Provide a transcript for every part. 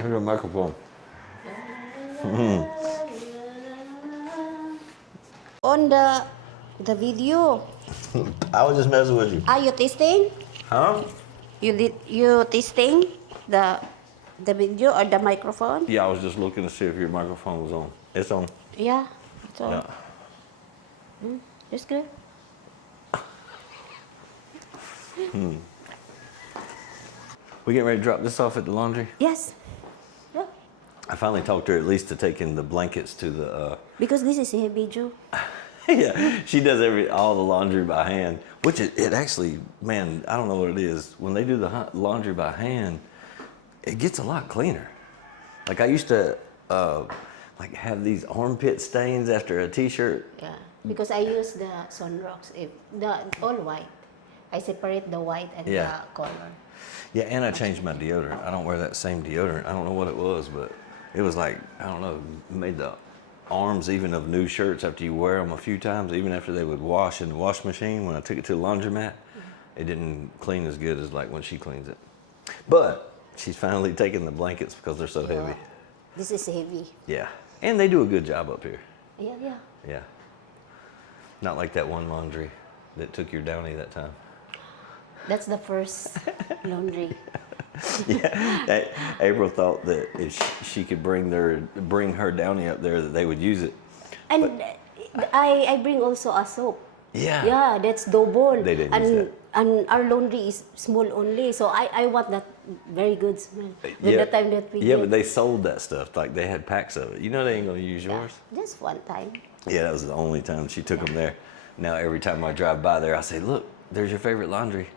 Here's a microphone. On the video. I was just messing with you. Are you testing? Huh? You testing the video or the microphone? Yeah, I was just looking to see if your microphone was on. It's on. Yeah. It's on. Yeah. That's good. We getting ready to drop this off at the laundry? Yes. Yeah. I finally talked to her at least to taking the blankets to the Because this is heavy, Joe. yeah, she does all the laundry by hand, which it actually, man, I don't know what it is. When they do the laundry by hand, it gets a lot cleaner. Like I used to like have these armpit stains after a t-shirt. Yeah. Because I use the sunrocks, the all white. I separate the white and Yeah. the color. Yeah, and I changed my deodorant. I don't wear that same deodorant. I don't know what it was, but it was like, I don't know, made the arms even of new shirts after you wear them a few times, even after they would wash in the wash machine, when I took it to the laundromat, it didn't clean as good as like when she cleans it. But she's finally taking the blankets because they're so heavy. This is heavy. Yeah, and they do a good job up here. Yeah, yeah. Yeah. Not like that one laundry that took your Downy that time. That's the first laundry. Yeah, April thought that if she could bring her Downy up there, that they would use it. And I bring also a soap. Yeah. Yeah, that's double. They didn't and use that. and our laundry is small only, so I want that very good smell. When the time that we Yeah, get. but they sold that stuff. Like they had packs of it. You know they ain't gonna use yours. Just one time. Yeah, that was the only time she took them there. Now every time I drive by there, I say, "Look, there's your favorite laundry."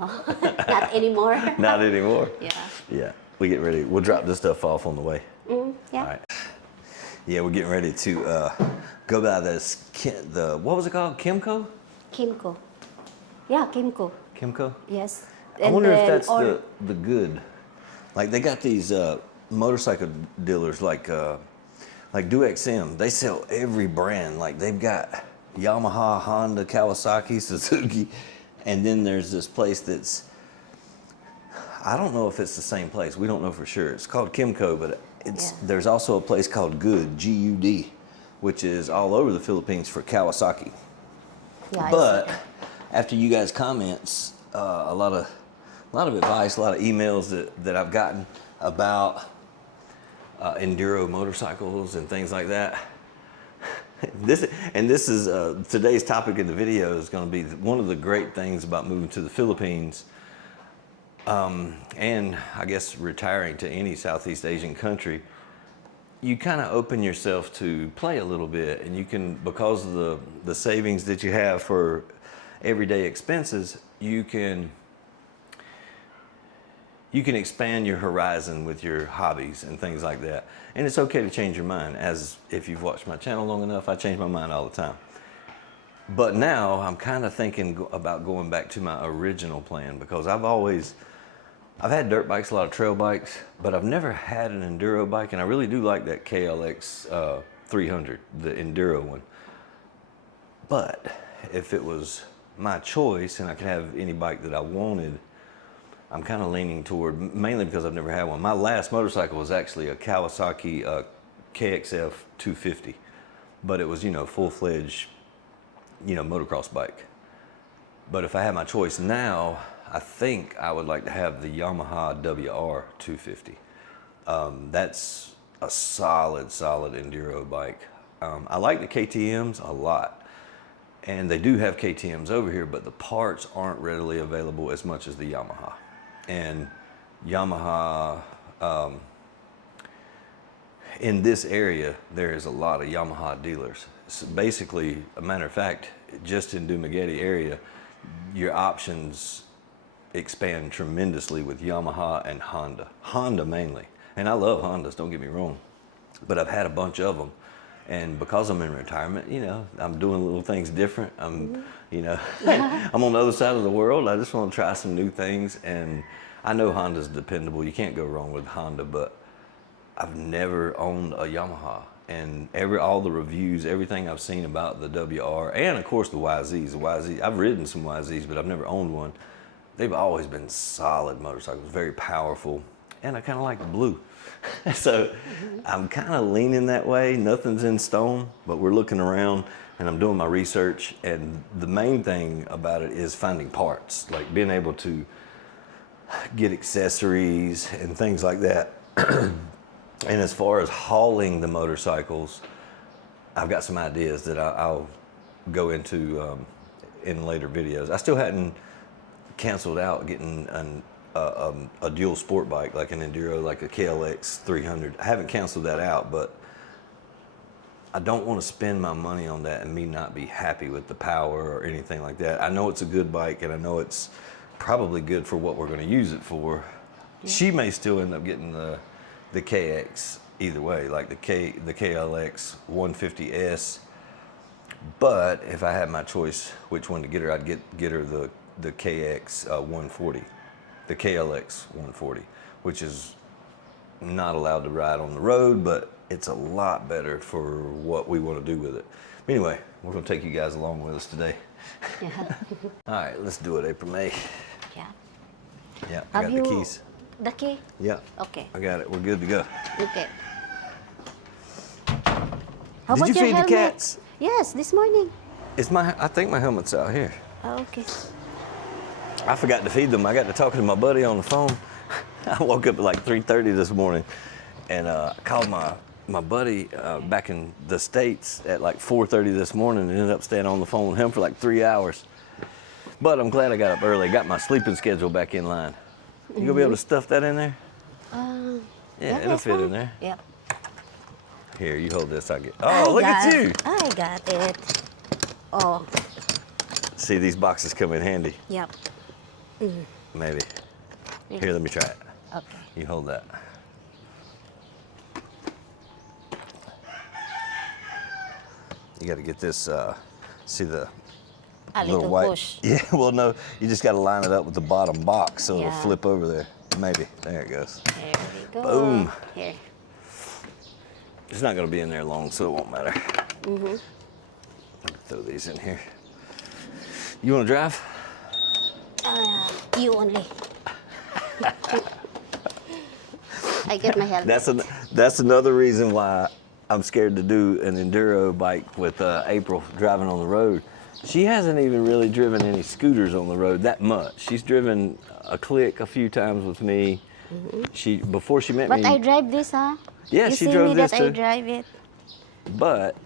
Not anymore. Not anymore. Yeah. Yeah, we get ready. We'll drop this stuff off on the way. Yeah. All right. Yeah, we're getting ready to go by what was it called? Kimco? Kimco. Yeah, Kimco. Kimco? Yes. I wonder if that's the good. Like they got these motorcycle dealers like DoXM. They sell every brand. Like they've got Yamaha, Honda, Kawasaki, Suzuki, and then there's this place that's, I don't know if it's the same place. We don't know for sure. It's called Kimco, but there's also a place called Good, G-U-D, which is all over the Philippines for Kawasaki. Yeah, But after you guys' comments, a lot of advice, a lot of emails that I've gotten about enduro motorcycles and things like that. This is today's topic in the video is going to be one of the great things about moving to the Philippines, and I guess retiring to any Southeast Asian country. You kind of open yourself to play a little bit, and you can, because of the savings that you have for everyday expenses, you can expand your horizon with your hobbies and things like that. And it's okay to change your mind. As if you've watched my channel long enough, I change my mind all the time. But now I'm kind of thinking about going back to my original plan, because I've had dirt bikes, a lot of trail bikes, but I've never had an enduro bike, and I really do like that KLX 300, the enduro one. But if it was my choice and I could have any bike that I wanted, I'm kind of leaning toward, mainly because I've never had one. My last motorcycle was actually a Kawasaki KXF 250, but it was, full-fledged, motocross bike. But if I had my choice now, I think I would like to have the Yamaha WR 250. That's a solid enduro bike. I like the KTMs a lot, and they do have KTMs over here, but the parts aren't readily available as much as the Yamaha. And Yamaha, in this area, there is a lot of Yamaha dealers. So basically, a matter of fact, just in Dumaguete area, your options expand tremendously with Yamaha and Honda. Honda mainly. And I love Hondas, don't get me wrong. But I've had a bunch of them. And because I'm in retirement, I'm doing little things different. I'm on the other side of the world. I just want to try some new things. And I know Honda's dependable. You can't go wrong with Honda, but I've never owned a Yamaha. And all the reviews, everything I've seen about the WR, and of course the YZs. I've ridden some YZs, but I've never owned one. They've always been solid motorcycles, very powerful. and I kind of like the blue. So I'm kind of leaning that way. Nothing's in stone, but we're looking around and I'm doing my research. And the main thing about it is finding parts, like being able to get accessories and things like that. And as far as hauling the motorcycles, I've got some ideas that I'll go into in later videos. I still hadn't canceled out getting a dual sport bike, like an enduro, like a KLX 300. I haven't canceled that out, but I don't want to spend my money on that and me not be happy with the power or anything like that. I know it's a good bike, and I know it's probably good for what we're going to use it for. Yeah. She may still end up getting the KX either way, like the KLX 150S. But if I had my choice which one to get her, I'd get her the KX 140, the KLX 140, which is not allowed to ride on the road, but it's a lot better for what we want to do with it. Anyway, we're going to take you guys along with us today. Yeah. All right, let's do it, April May. Yeah. Yeah, I got the keys. The key? Yeah. Okay. I got it. We're good to go. Okay. How Did about you your feed helmet? the cats? Yes, this morning. I think my helmet's out here. Oh, okay. I forgot to feed them. I got to talking to my buddy on the phone. I woke up at like 3:30 this morning, and called my buddy back in the States at like 4:30 this morning, and ended up staying on the phone with him for like 3 hours. But I'm glad I got up early. Got my sleeping schedule back in line. You gonna be able to stuff that in there? Yeah, it'll fit in there. Yep. Here, you hold this. Look at you. I got it. Oh. See, these boxes come in handy. Yep. Maybe. Here, let me try it. Okay. You hold that. You got to get this, see the A little white push. Yeah, well, no, you just got to line it up with the bottom box so it'll Yeah. flip over there. Maybe. There it goes. There we go. Boom. Here. It's not going to be in there long, so it won't matter. Throw these in here. You want to drive? You only. I get my helmet. That's another reason why I'm scared to do an enduro bike with April driving on the road. She hasn't even really driven any scooters on the road that much. She's driven a click a few times with me. Before she met me. But I drive this, huh? Yeah, you she see drove me this that too. I drive it. But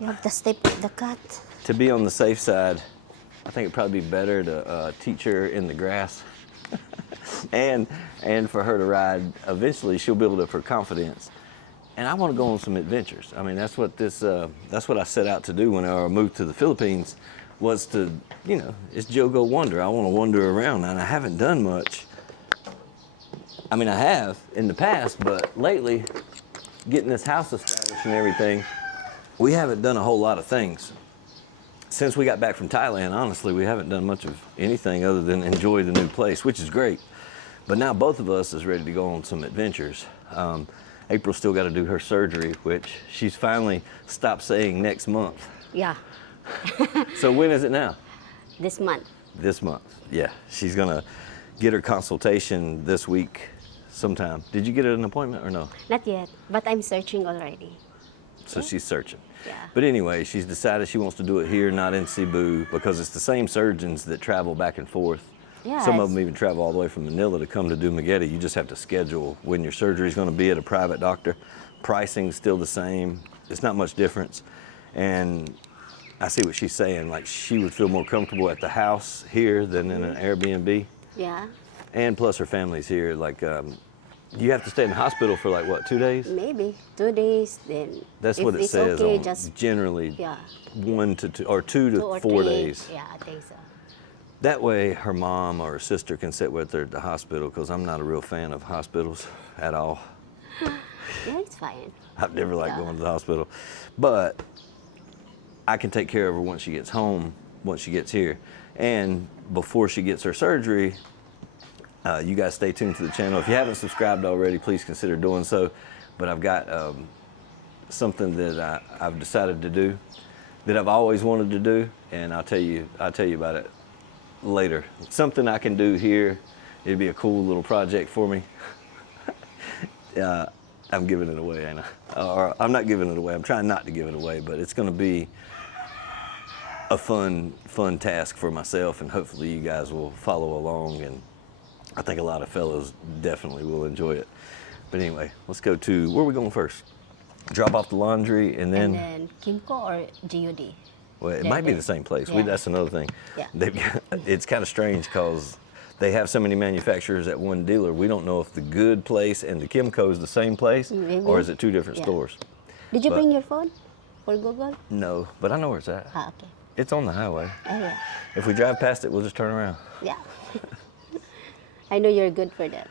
You have to step the cut. to be on the safe side, I think it'd probably be better to teach her in the grass, and for her to ride. Eventually, she'll build up her confidence. And I want to go on some adventures. I mean, that's what I set out to do when I moved to the Philippines, was to, it's Joe Go Wonder. I want to wander around, and I haven't done much. I mean, I have in the past, but lately, getting this house established and everything, we haven't done a whole lot of things. Since we got back from Thailand, honestly, we haven't done much of anything other than enjoy the new place, which is great. But now both of us is ready to go on some adventures. April's still got to do her surgery, which she's finally stopped saying next month. Yeah. So when is it now? This month. This month, yeah. She's gonna get her consultation this week sometime. Did you get an appointment or no? Not yet, but I'm searching already. So she's searching. Yeah. But anyway, she's decided she wants to do it here, not in Cebu, because it's the same surgeons that travel back and forth. Yeah, Some of them even travel all the way from Manila to come to Dumaguete. You just have to schedule when your surgery is going to be at a private doctor. Pricing's still the same. It's not much difference. And I see what she's saying. Like, she would feel more comfortable at the house here than in an Airbnb. Yeah. And plus her family's here. Like, you have to stay in the hospital for like, what, 2 days? Maybe 2 days. Then That's if what it it's says okay, on just generally yeah. 1 to 2 or 2 to 2 or 4 3. days. Yeah, I think so. That way her mom or her sister can sit with her at the hospital, because I'm not a real fan of hospitals at all. Yeah, it's fine. I've never liked going to the hospital. But I can take care of her once she gets home, once she gets here. And before she gets her surgery, you guys stay tuned to the channel. If you haven't subscribed already, please consider doing so. But I've got something that I've decided to do that I've always wanted to do, and I'll tell you about it later. Something I can do here. It'd be a cool little project for me. I'm giving it away, ain't I? Or I'm not giving it away. I'm trying not to give it away, but it's going to be a fun task for myself, and hopefully you guys will follow along. And I think a lot of fellows definitely will enjoy it. But anyway, let's go to where are we going first? Drop off the laundry, and then Kimco or GUD? Well, it might be the same place. Yeah. That's another thing. Yeah. It's kind of strange because they have so many manufacturers at one dealer. We don't know if the Good place and the Kimco is the same place, or is it two different stores. Did you bring your phone for Google? No, but I know where it's at. Ah, okay. It's on the highway. Oh, yeah. If we drive past it, we'll just turn around. Yeah. I know you're good for that.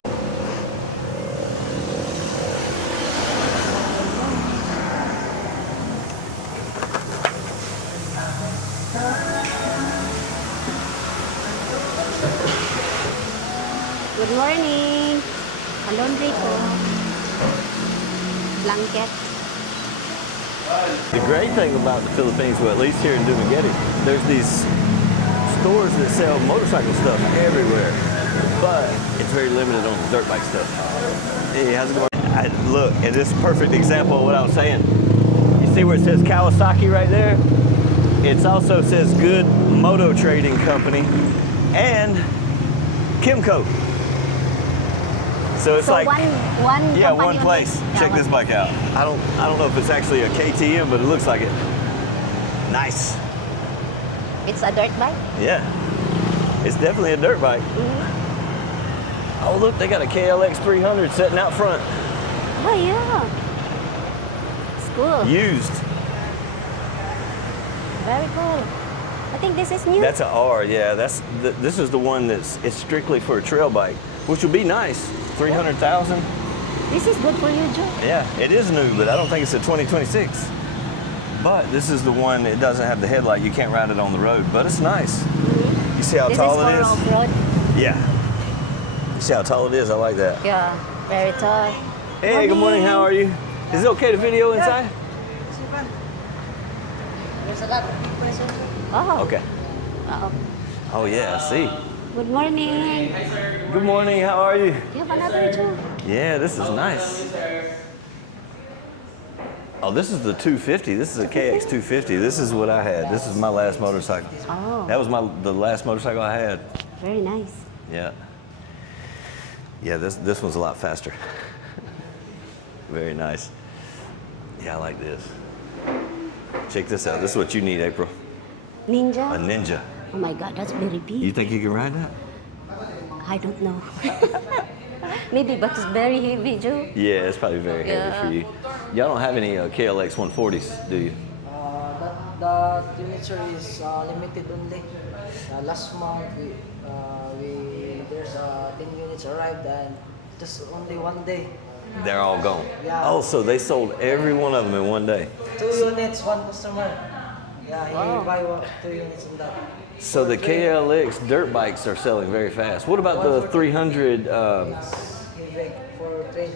Good morning. Ang laundry ko. Blanket. The great thing about the Philippines, well, at least here in Dumaguete, there's these stores that sell motorcycle stuff everywhere, but it's very limited on the dirt bike stuff. Hey, how's it going? Look, and this is a perfect example of what I was saying. You see where it says Kawasaki right there? It also says Good Moto Trading Company and Kimco. So it's So like one yeah, company one place. only? Check Yeah, this one. bike out. I don't know if it's actually a KTM, but it looks like it. Nice. It's a dirt bike? Yeah. It's definitely a dirt bike. Mm-hmm. Oh, look, they got a KLX 300 sitting out front. Oh, yeah. It's cool. Used. Very cool. I think this is new. That's an R, yeah. This is the one it's strictly for a trail bike, which would be nice. 300,000. This is good for you, Joe. Yeah, it is new, but I don't think it's a 2026. But this is the one that doesn't have the headlight. You can't ride it on the road, but it's nice. Mm-hmm. You see how tall it is? This is for off-road. Yeah. You see how tall it is? I like that. Yeah, very tall. Hey, good morning. How are you? Is it okay to video inside? There's a lot of people. Oh. Okay. Uh-oh. Oh yeah, I see. Good morning. Good morning. How are you? You have another Joe. Yeah, this is nice. Oh, this is the 250. This is a KX 250. This is what I had. This is my last motorcycle. Oh. That was the last motorcycle I had. Very nice. Yeah. Yeah, this one's a lot faster. Very nice. Yeah, I like this. Check this out. This is what you need, April. A Ninja? Ninja. Oh my God, that's very big. You think you can ride that? I don't know. Maybe, but it's very heavy, Joe. Yeah, it's probably very heavy for you. Y'all don't have any KLX 140s, do you? The furniture is limited only. Last month, there's 10 units arrived and just only one day. They're all gone. Yeah. Oh, so they sold every one of them in one day. 2 units, one customer. Yeah, he Wow. buy 2 units on that. So the KLX dirt bikes are selling very fast. What about the 300? He big for train.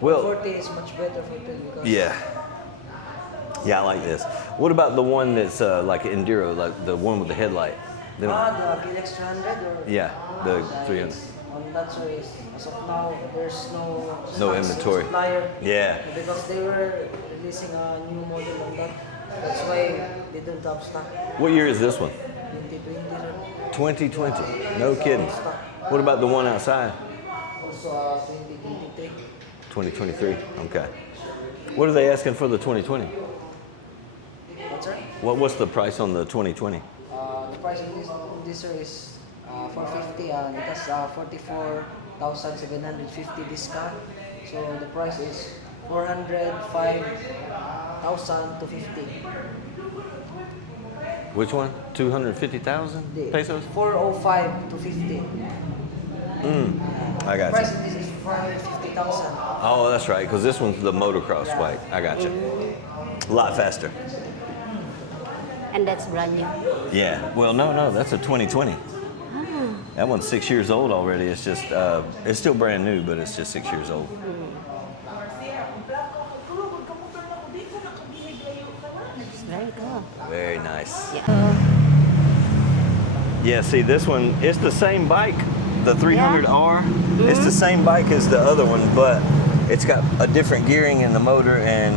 Well, 40 is much better for train because yeah. Yeah, I like this. What about the one that's like enduro, like the one with the headlight? They don't- the KLX 300 or Yeah, the 300. On that choice, as of now, there's no No stocks inventory. supplier. Yeah. Because they were releasing a new model on that. That's why they don't have stock. What year is this one? 2020, 2020. No kidding. What about the one outside? also 2023. 2023. Okay. What are they asking for the 2020? What's that? What's the price on the 2020? The price of this year is 450 and it has 44,750 discount. So the price is 405,250. Which one? 250,000 pesos? 405 to 50. I got Price you. of this is 450,000. Oh, that's right, because this one's the motocross bike. I got you. A lot faster. And that's brand new. Yeah. Well, no, that's a 2020. That one's 6 years old already. It's just, it's still brand new, but it's just 6 years old. It's very cool. Very nice. Yeah. Yeah, see, this one, it's the same bike the 300R. It's the same bike as the other one, but it's got a different gearing in the motor and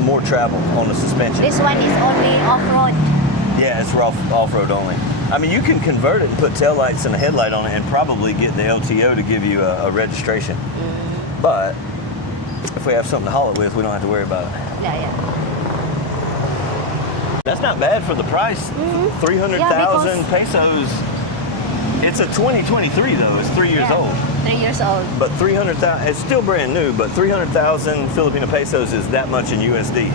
more travel on the suspension. This one is only off-road. Yeah, it's off-road only. I mean, you can convert it and put taillights and a headlight on it and probably get the LTO to give you a registration. But if we have something to haul it with, we don't have to worry about it. Yeah. That's not bad for the price. 300,000 pesos. It's a 2023 though. It's 3 years old. 3 years old. But 300,000, it's still brand new, but 300,000 Filipino pesos is that much in USD.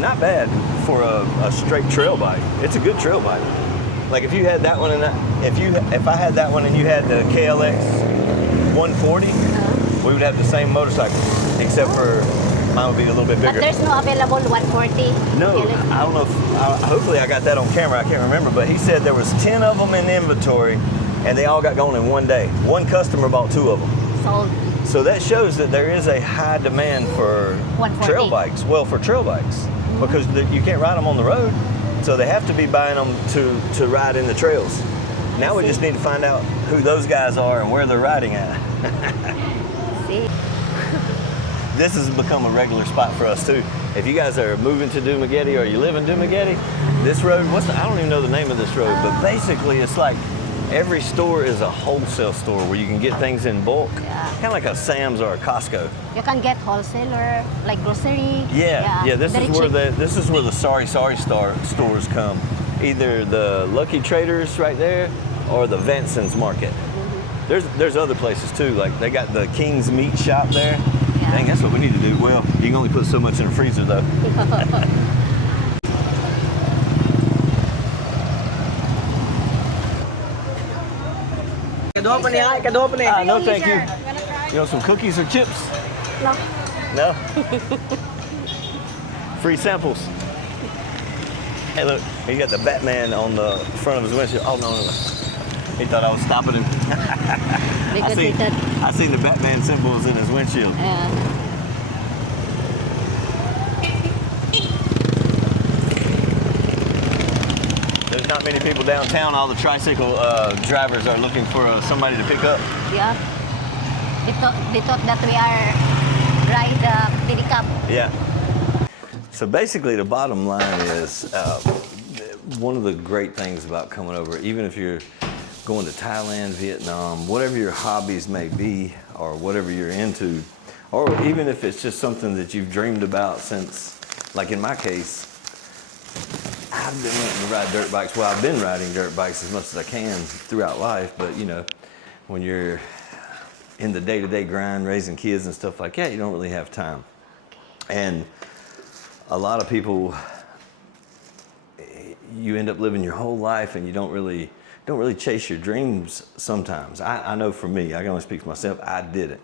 Not bad for a straight trail bike. It's a good trail bike. Like if you had that one and if I had that one and you had the KLX 140, we would have the same motorcycle, except for mine would be a little bit But bigger. there's no available 140. No, I don't know if, hopefully I got that on camera, I can't remember, but he said there was 10 of them in inventory and they all got gone in one day. One customer bought 2 of them. Sold. So that shows that there is a high demand for 140. trail bikes. Well, for trail bikes, because you can't ride them on the road, so they have to be buying them to ride in the trails. Now we just need to find out who those guys are and where they're riding at. See? This has become a regular spot for us too. If you guys are moving to Dumaguete or you live in Dumaguete, this road, I don't even know the name of this road, but basically it's like every store is a wholesale store where you can get things in bulk. Yeah. Kind of like a Sam's or a Costco. You can get wholesaler, like grocery. Yeah. This very is where cheap. this is where the Sorry stores come. Either the Lucky Traders right there or the Vanson's Market. There's other places too. Like they got the King's Meat Shop there. Yeah. Dang, that's what we need to do. Well, you can only put so much in the freezer though. Kaduha pa niya, kaduha pa niya. No, thank you. You want some cookies or chips? No. No? Free samples. Hey, look, he got the Batman on the front of his windshield. Oh, no. He thought I was stopping him. Because he thought, I seen the Batman symbols in his windshield. There's not many people downtown. All the tricycle drivers are looking for somebody to pick up. yeah. They thought that we are ride pedicab. Yeah. So basically, the bottom line is one of the great things about coming over, even if you're going to Thailand, Vietnam, whatever your hobbies may be, or whatever you're into, or even if it's just something that you've dreamed about since, like in my case, I've been wanting to ride dirt bikes. Well, I've been riding dirt bikes as much as I can throughout life, but you know, when you're in the day-to-day grind, raising kids and stuff like that, you don't really have time. And a lot of people, you end up living your whole life and you don't really chase your dreams sometimes. I know for me, I can only speak for myself, I didn't.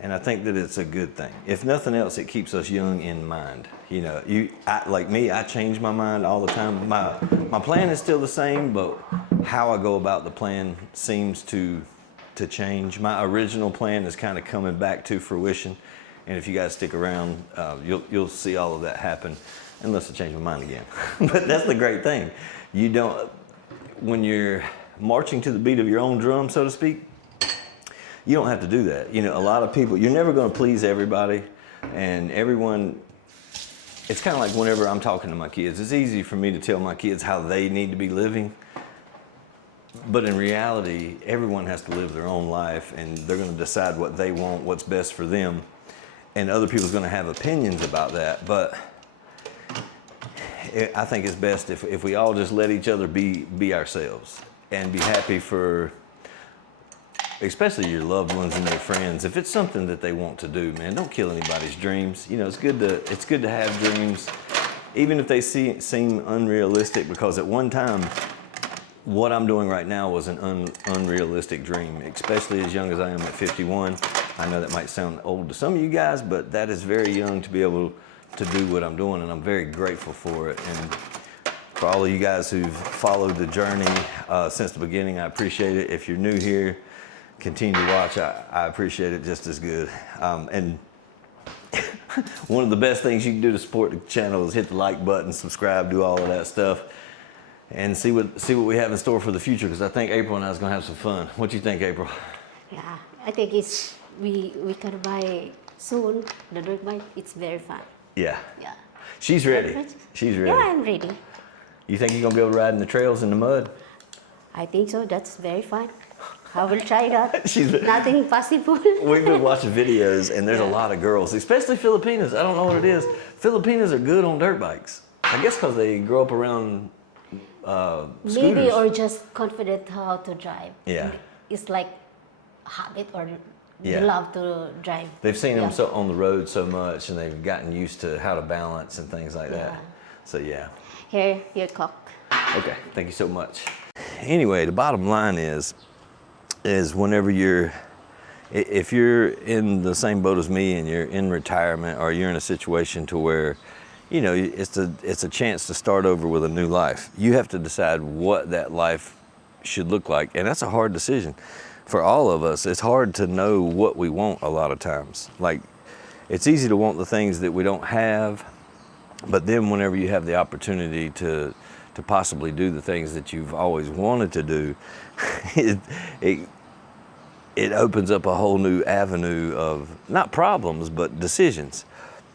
And I think that it's a good thing. If nothing else, it keeps us young in mind. You know, like me, I change my mind all the time. My plan is still the same, but how I go about the plan seems to change. My original plan is kind of coming back to fruition. And if you guys stick around, you'll see all of that happen, unless I change my mind again. But that's the great thing. When you're marching to the beat of your own drum, so to speak, you don't have to do that. You know, a lot of people, you're never going to please everybody, and everyone. It's kind of like whenever I'm talking to my kids, it's easy for me to tell my kids how they need to be living. But in reality, everyone has to live their own life, and they're going to decide what they want, what's best for them. And other people's going to have opinions about that. But I think it's best if we all just let each other be ourselves and be happy for, especially your loved ones and their friends. If it's something that they want to do, man, don't kill anybody's dreams. You know, it's good to have dreams, even if they seem unrealistic, because at one time, what I'm doing right now was an unrealistic dream, especially as young as I am at 51. I know that might sound old to some of you guys, but that is very young to be able to do what I'm doing, and I'm very grateful for it. And for all of you guys who've followed the journey since the beginning, I appreciate it. If you're new here, continue to watch. I appreciate it just as good. And one of the best things you can do to support the channel is hit the like button, subscribe, do all of that stuff, and see what we have in store for the future, because I think April and I is going to have some fun. What do you think, April? Yeah, I think we can buy soon the dirt bike. It's very fun. Yeah. Yeah. She's ready. She's ready. Yeah, I'm ready. You think you're gonna be able to ride in the trails in the mud? I think so. That's very fun. I will try that. She's Nothing impossible. We've been watching videos, and there's a lot of girls, especially Filipinas. I don't know what it is. Filipinas are good on dirt bikes. I guess because they grow up around scooters. Maybe or just confident how to drive. Yeah. It's like habit or Yeah. they love to drive. They've seen them Yeah. so on the road so much, and they've gotten used to how to balance and things like that. Yeah. So yeah. Here, your cock. Okay. Thank you so much. Anyway, the bottom line is whenever if you're in the same boat as me and you're in retirement or you're in a situation to where, you know, it's a chance to start over with a new life. You have to decide what that life should look like, and that's a hard decision for all of us. It's hard to know what we want a lot of times. Like, it's easy to want the things that we don't have, but then whenever you have the opportunity to possibly do the things that you've always wanted to do, it opens up a whole new avenue of not problems, but decisions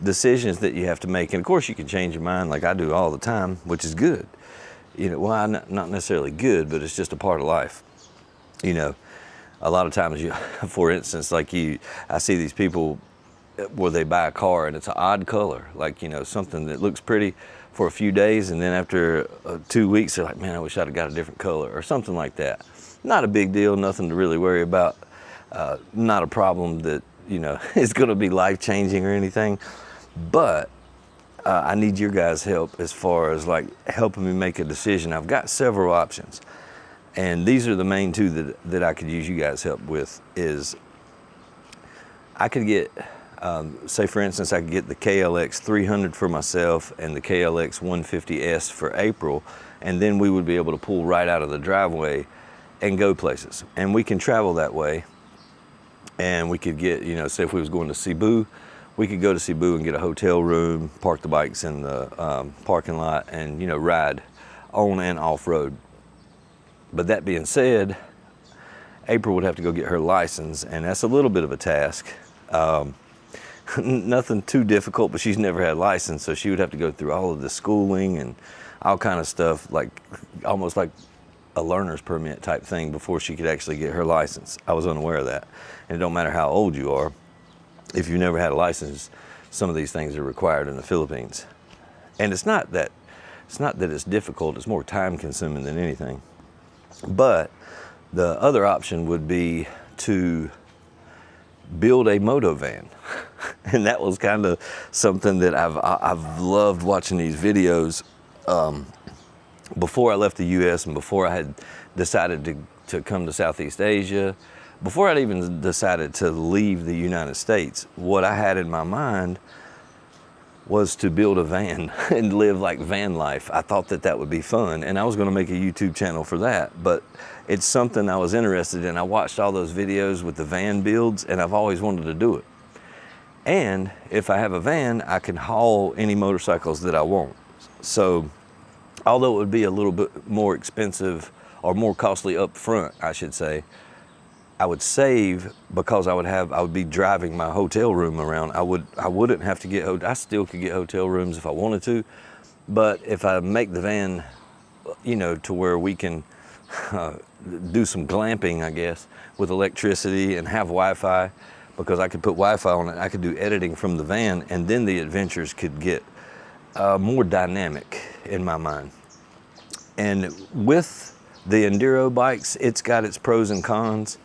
that you have to make. And of course you can change your mind like I do all the time, which is good. You know, well, not necessarily good, but it's just a part of life. You know, a lot of times for instance, like I see these people where they buy a car and it's an odd color, like, you know, something that looks pretty for a few days, and then after 2 weeks they're like, man, I wish I'd have got a different color or something like that. Not a big deal, nothing to really worry about. Not a problem that, you know, is going to be life-changing or anything, but I need your guys' help as far as like helping me make a decision. I've got several options, and these are the main two that I could use you guys' help with. Is I could get, say for instance, I could get the KLX 300 for myself and the KLX 150S for April, and then we would be able to pull right out of the driveway and go places, and we can travel that way. And we could get, you know, say if we was going to Cebu, we could go to Cebu and get a hotel room, park the bikes in the parking lot, and, you know, ride on and off road. But that being said, April would have to go get her license, and that's a little bit of a task. Nothing too difficult, but she's never had a license, so she would have to go through all of the schooling and all kind of stuff, like almost like a learner's permit type thing before she could actually get her license. I was unaware of that. And it don't matter how old you are, if you've never had a license, some of these things are required in the Philippines. And it's not that it's difficult, it's more time consuming than anything. But the other option would be to build a moto van. And that was kind of something that I've loved watching these videos. Before I left the U.S. and before I had decided to come to Southeast Asia, before I'd even decided to leave the United States, what I had in my mind was to build a van and live like van life. I thought that would be fun, and I was going to make a YouTube channel for that, but it's something I was interested in. I watched all those videos with the van builds, and I've always wanted to do it. And if I have a van, I can haul any motorcycles that I want. So although it would be a little bit more expensive or more costly up front, I should say, I would save because I would be driving my hotel room around. I wouldn't have to I still could get hotel rooms if I wanted to, but if I make the van, you know, to where we can do some glamping, I guess, with electricity and have Wi-Fi, because I could put Wi-Fi on it, I could do editing from the van, and then the adventures could get more dynamic in my mind. And with the enduro bikes, it's got its pros and cons,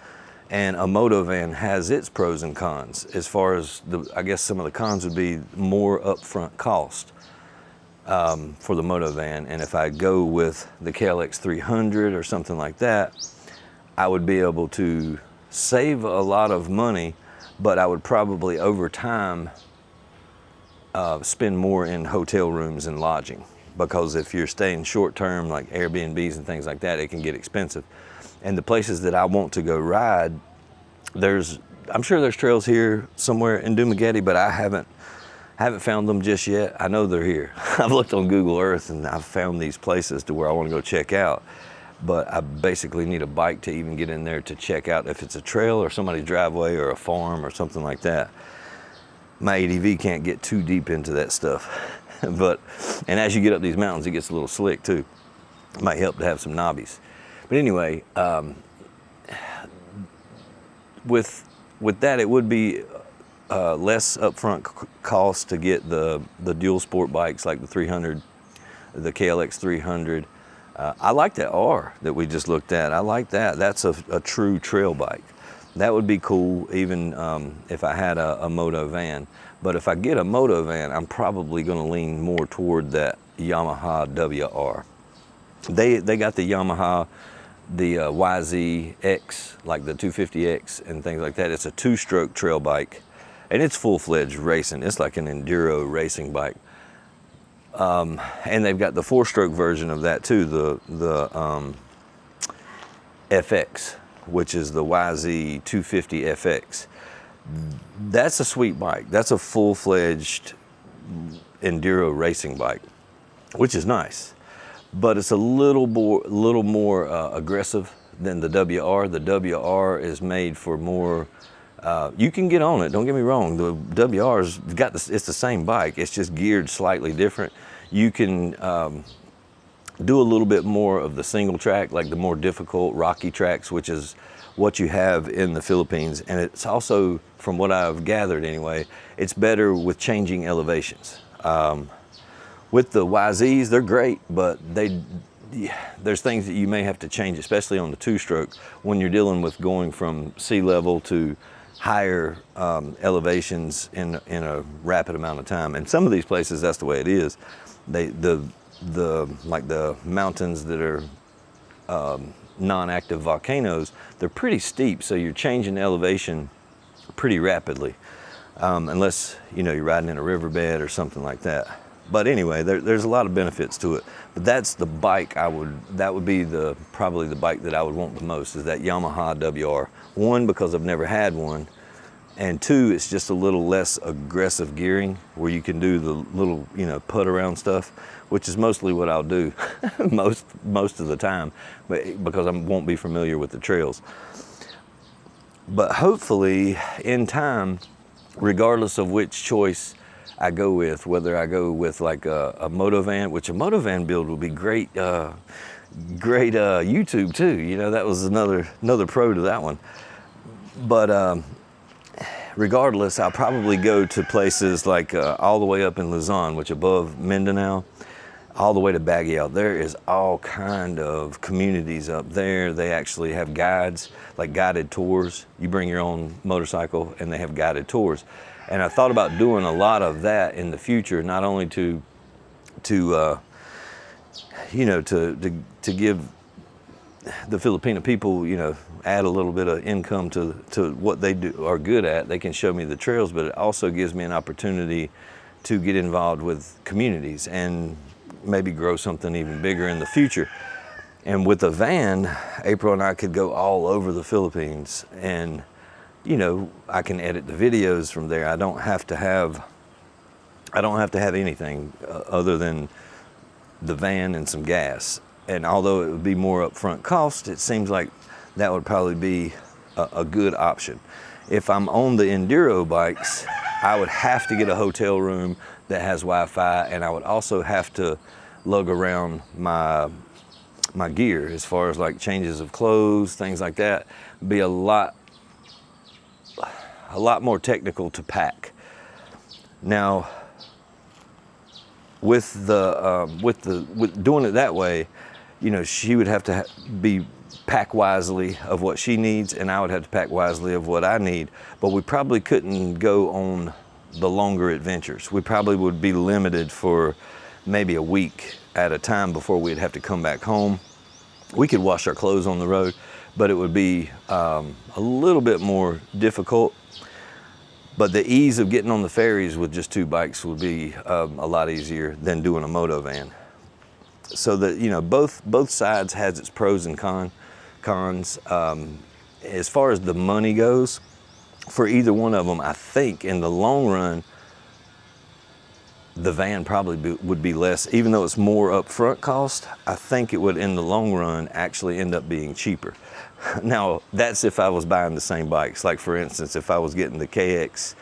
and a moto van has its pros and cons. As far as I guess some of the cons would be more upfront cost for the moto van. And if I go with the KLX 300 or something like that, I would be able to save a lot of money, but I would probably over time spend more in hotel rooms and lodging, because if you're staying short term, like Airbnbs and things like that, it can get expensive. And the places that I want to go ride, I'm sure there's trails here somewhere in Dumaguete, but I haven't found them just yet. I know they're here. I've looked on Google Earth and I've found these places to where I want to go check out. but I basically need a bike to even get in there to check out if it's a trail or somebody's driveway or a farm or something like that. My ADV can't get too deep into that stuff. And as you get up these mountains, it gets a little slick too. It might help to have some knobbies. But anyway, with that, it would be less upfront cost to get the dual sport bikes like the 300, the KLX 300. I like that R that we just looked at. I like that. That's a true trail bike. That would be cool even if I had a Moto van. But if I get a Moto van, I'm probably going to lean more toward that Yamaha WR. They got the Yamaha, the YZX, like the 250X and things like that. It's a two-stroke trail bike, and it's full-fledged racing. It's like an enduro racing bike. And they've got the four-stroke version of that too, the FX, which is the YZ 250 FX. That's a sweet bike. That's a full-fledged enduro racing bike, which is nice. But it's a little more aggressive than the WR. The WR is made for more. You can get on it. Don't get me wrong. The WR's got it's the same bike. It's just geared slightly different. You can do a little bit more of the single track, like the more difficult rocky tracks, which is what you have in the Philippines. And it's also, from what I've gathered anyway, it's better with changing elevations. With the YZs, they're great, but there's things that you may have to change, especially on the two-stroke, when you're dealing with going from sea level to higher elevations in a rapid amount of time. And some of these places, that's the way it is. Like the mountains that are non-active volcanoes, they're pretty steep, so you're changing elevation pretty rapidly, unless you're riding in a riverbed or something like that. But anyway, there's a lot of benefits to it. But that's the bike that would be probably the bike that I would want the most, is that Yamaha WR. One, because I've never had one, and two, it's just a little less aggressive gearing, where you can do the little, put around stuff, which is mostly what I'll do most of the time, but because I won't be familiar with the trails. But hopefully, in time, regardless of which choice I go with, whether I go with like a Moto van, which a Moto van build would be great YouTube too. That was another pro to that one. But regardless, I'll probably go to places like all the way up in Luzon, which above Mindanao, all the way to Baguio. There is all kind of communities up there. They actually have guides, like guided tours. You bring your own motorcycle and they have guided tours. And I thought about doing a lot of that in the future, not only to give the Filipino people, add a little bit of income to what they are good at. They can show me the trails, but it also gives me an opportunity to get involved with communities and maybe grow something even bigger in the future. And with a van, April and I could go all over the Philippines, and I can edit the videos from there. I don't have to have anything other than the van and some gas. And although it would be more upfront cost, it seems like that would probably be a good option. If I'm on the enduro bikes, I would have to get a hotel room that has Wi-Fi, and I would also have to lug around my gear, as far as like changes of clothes, things like that. Be a lot more technical to pack. Now, with doing it that way, she would have to be pack wisely of what she needs, and I would have to pack wisely of what I need. But we probably couldn't go on the longer adventures. We probably would be limited for maybe a week at a time before we'd have to come back home. We could wash our clothes on the road, but it would be a little bit more difficult. But the ease of getting on the ferries with just two bikes would be a lot easier than doing a Moto van. So that, both sides has its pros and cons. As far as the money goes, for either one of them, I think in the long run, the van probably would be less, even though it's more upfront cost. I think it would, in the long run, actually end up being cheaper. Now, that's if I was buying the same bikes. Like for instance, if I was getting the KLX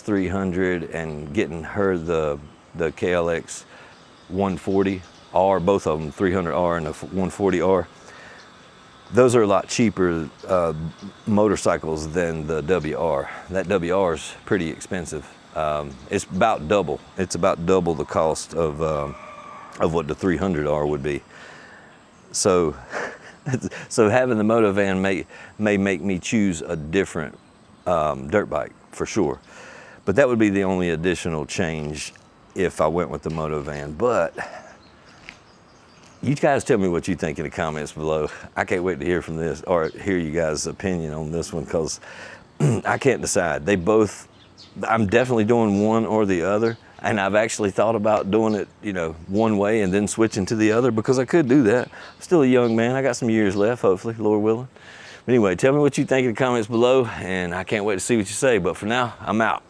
300 and getting her the KLX 140R, both of them, 300R and a 140R. Those are a lot cheaper motorcycles than the WR. That WR is pretty expensive. It's about double. It's about double the cost of what the 300R would be. So, so having the Moto van may make me choose a different dirt bike for sure. But that would be the only additional change if I went with the Moto van. But you guys tell me what you think in the comments below. I can't wait to hear from this, or hear you guys' opinion on this one, because I can't decide. They both, I'm definitely doing one or the other, and I've actually thought about doing it, you know, one way and then switching to the other, because I could do that. I'm still a young man. I got some years left, hopefully, Lord willing. But anyway, tell me what you think in the comments below, and I can't wait to see what you say. But for now, I'm out.